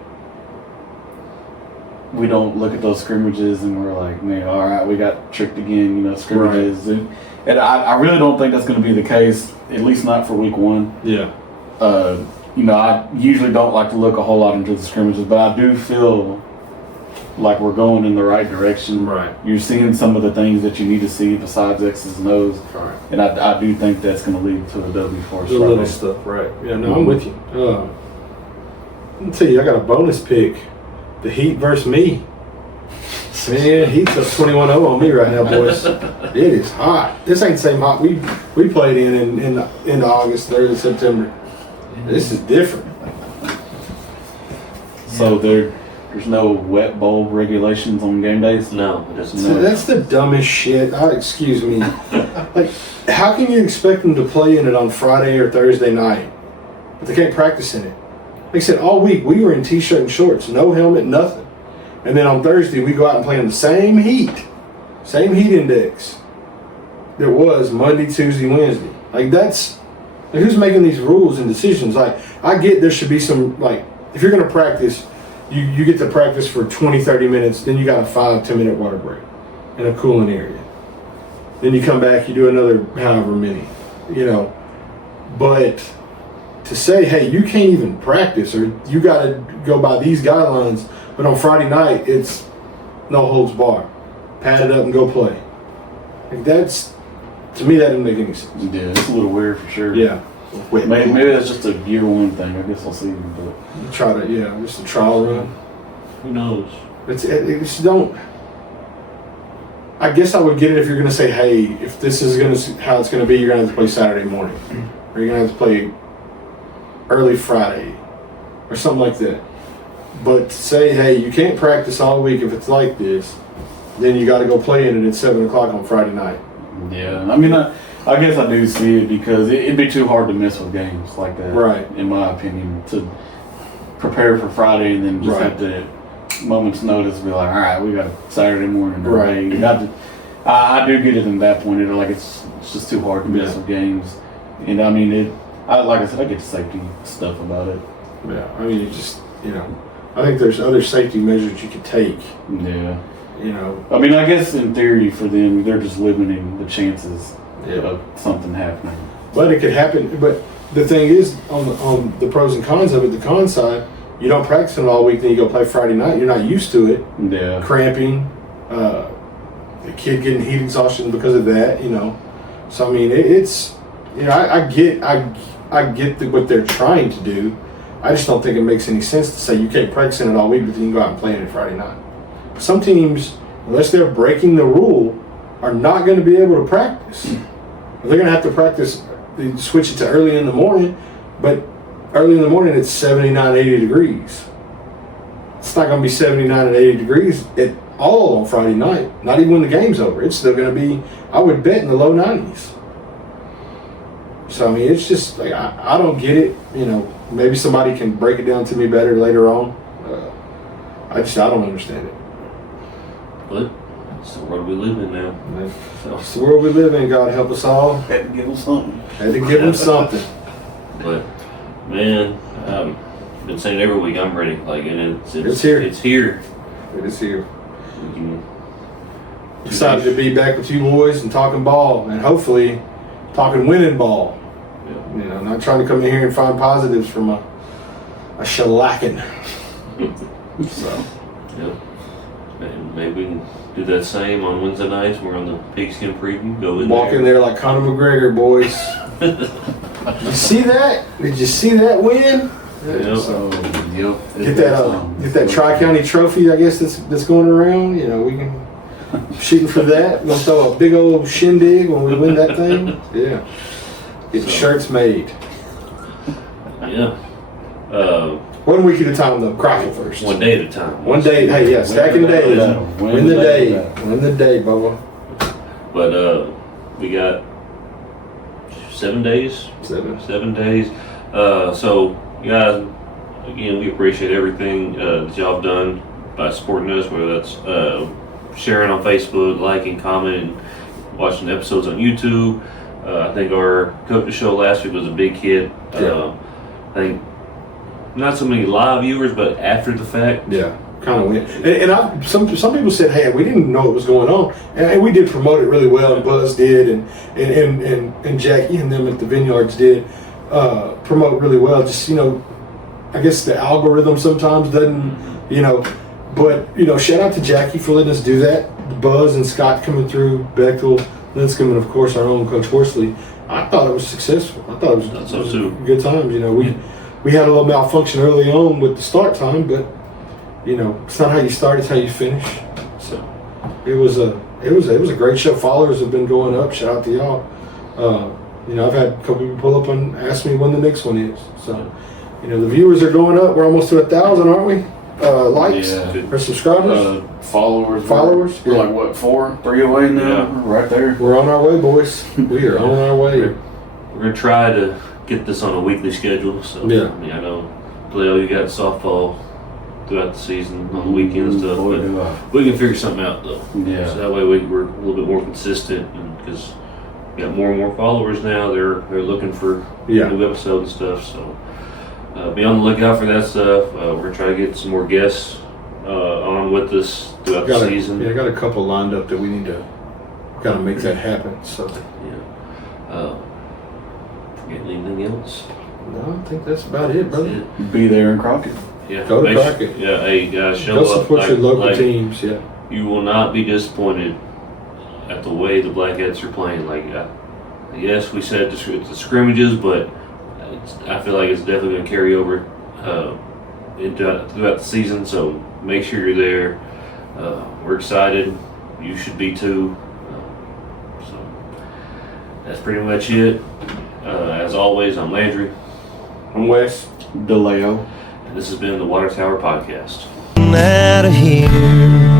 we don't look at those scrimmages and we're like, man, all right, we got tricked again, scrimmages. Right. And I really don't think that's going to be the case, at least not for week one. Yeah. I usually don't like to look a whole lot into the scrimmages, but I do feel like we're going in the right direction. Right. You're seeing some of the things that you need to see besides X's and O's. Right. And I do think that's going to lead to a W for us. The little stuff, right. Yeah, no, I'm with you. Let me tell you, I got a bonus pick. The Heat versus me. Man, Heat's up 21-0 on me right now, boys. It is hot. This ain't the same hot we played in August, early September. This is different. So there's no wet bulb regulations on game days? No. That's the dumbest shit. Excuse me. Like, how can you expect them to play in it on Friday or Thursday night, but they can't practice in it? Like I said, all week we were in t-shirt and shorts, no helmet, nothing. And then on Thursday we go out and play in the same heat index there was Monday, Tuesday, Wednesday. Like who's making these rules and decisions? Like, I get there should be some, like, if you're going to practice, you get to practice for 20, 30 minutes, then you got a 5-10 minute water break in a cooling area. Then you come back, you do another however many, But to say, hey, you can't even practice, or you got to go by these guidelines, but on Friday night it's no holds bar, pad it up and go play. Like, to me, that doesn't make any sense. Yeah, it's a little weird for sure. Yeah. Maybe that's just a year one thing. I guess I'll see. But just a trial run. Who knows? It's don't. I guess I would get it if you're going to say, hey, if this is how it's going to be, you're going to have to play Saturday morning, or you're going to have to play early Friday, or something like that. But to say, hey, you can't practice all week if it's like this, then you got to go play in it at 7 o'clock on Friday night. Yeah, I mean, I guess I do see it because it'd be too hard to miss with games like that. Right. In my opinion, to prepare for Friday and then just have to moment's notice be like, all right, we got Saturday morning. Right. You got to. I do get it in that point. It's just too hard to miss with games, and I mean like I said, I get the safety stuff about it. Yeah, I mean, I think there's other safety measures you could take. Yeah. I mean, I guess in theory for them, they're just limiting the chances of something happening. But it could happen. But the thing is, on the pros and cons of it, the con side, you don't practice it all week, then you go play Friday night. You're not used to it. Yeah. Cramping, the kid getting heat exhaustion because of that. So I mean, it's I get what they're trying to do. I just don't think it makes any sense to say you can't practice in it all week, but then you go out and play it Friday night. Some teams, unless they're breaking the rule, are not going to be able to practice. They're going to have to practice, they switch it to early in the morning, but early in the morning it's 79, 80 degrees. It's not going to be 79 and 80 degrees at all on Friday night, not even when the game's over. It's still going to be, I would bet, in the low 90s. So, I mean, it's just, like, I don't get it. Maybe somebody can break it down to me better later on. I don't understand it. But it's the world we live in now. So, It's the world we live in. God help us all. Had to give them something. Had to give them something. but man, been saying every week I'm ready. Like, and It's here. It's here. It is here. We can, Excited to be back with you boys and talking ball, and hopefully talking winning ball. yeah. You know, not trying to come in here and find positives from a shellacking. So, Yeah. And maybe we can do that same on Wednesday nights. We're on the pigskin preview. Go in walk there. in there like Conor McGregor, boys. Did you see that? Did you see that win? Yeah. So, Yep. get that Tri-County trophy, I guess, that's going around. You know, we can shooting for that. We're gonna throw a big old shindig when we win that thing. Yeah. Get shirts made. Yeah. One week at a time, though. Crockett first. One day at a time. One day. Hey, yeah, stacking days. Win the day. battle. Win the day, Bubba. But we got 7 days. 7 days. So, guys, again, we appreciate everything that y'all have done by supporting us, whether that's sharing on Facebook, liking, commenting, watching episodes on YouTube. I think our coach show last week was a big hit. Yeah. I think not so many live viewers, but after the fact. Yeah, kind of win. And some people said, hey, we didn't know what was going on, and we did promote it really well. And Buzz did, and Jackie and them at the Vineyards did promote really well. Just, you know, I guess the algorithm sometimes doesn't, you know, but, you know, shout out to Jackie for letting us do that. Buzz and Scott coming through, Bechtel, Linscomb, and of course our own Coach Horsley. I thought it was successful. I thought it was good times. You know, we had a little malfunction early on with the start time, but you know, it's not how you start, it's how you finish. So it was a great show. Followers have been going up. Shout out to y'all. You know, I've had a couple people pull up and ask me when the next one is. So, you know, the viewers are going up. We're almost to 1,000, aren't we? Likes or subscribers, followers. We're like what, 3 away now? Yeah. We're right there. We're on our way, boys. We are on our way. We're gonna try to get this on a weekly schedule. So Yeah. I mean, I know, Leo, you got softball throughout the season on the weekends and stuff, Boy, but do I. we can figure something out though. Yeah. So that way we're a little bit more consistent, because we got more and more followers now. They're looking for new episodes and stuff. So be on the lookout for that stuff. We're gonna try to get some more guests on with us throughout the season. I got a couple lined up that we need to kind of make that happen. So yeah. Forget anything else? no, I think that's about it, brother. That's it. Be there in Crockett. Yeah. Go to Crockett. Yeah. Hey guys, show Go up. support your local teams. Yeah. You will not be disappointed at the way the Blackcats are playing. Like, yes, we said the scrimmages, but I feel like it's definitely going to carry over throughout the season. So make sure you're there. We're excited. You should be too. So that's pretty much it. As always, I'm Landry. I'm Wes. DeLeo. And this has been the Water Tower Podcast. Out of here.